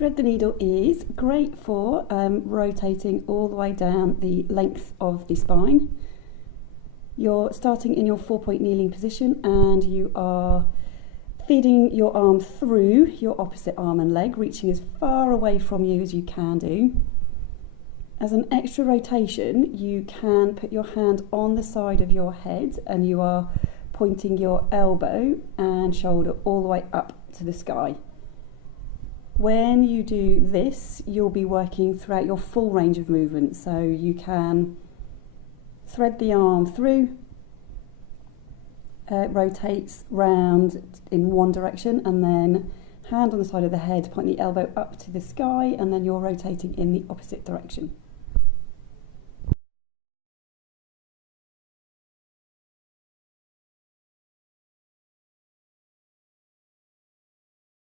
Thread the needle is great for rotating all the way down the length of the spine. You're starting in your 4-point kneeling position and you are feeding your arm through your opposite arm and leg, reaching as far away from you as you can do. As an extra rotation, you can put your hand on the side of your head and you are pointing your elbow and shoulder all the way up to the sky. When you do this, you'll be working throughout your full range of movement. So you can thread the arm through, it rotates round in one direction, and then hand on the side of the head, point the elbow up to the sky, and then you're rotating in the opposite direction.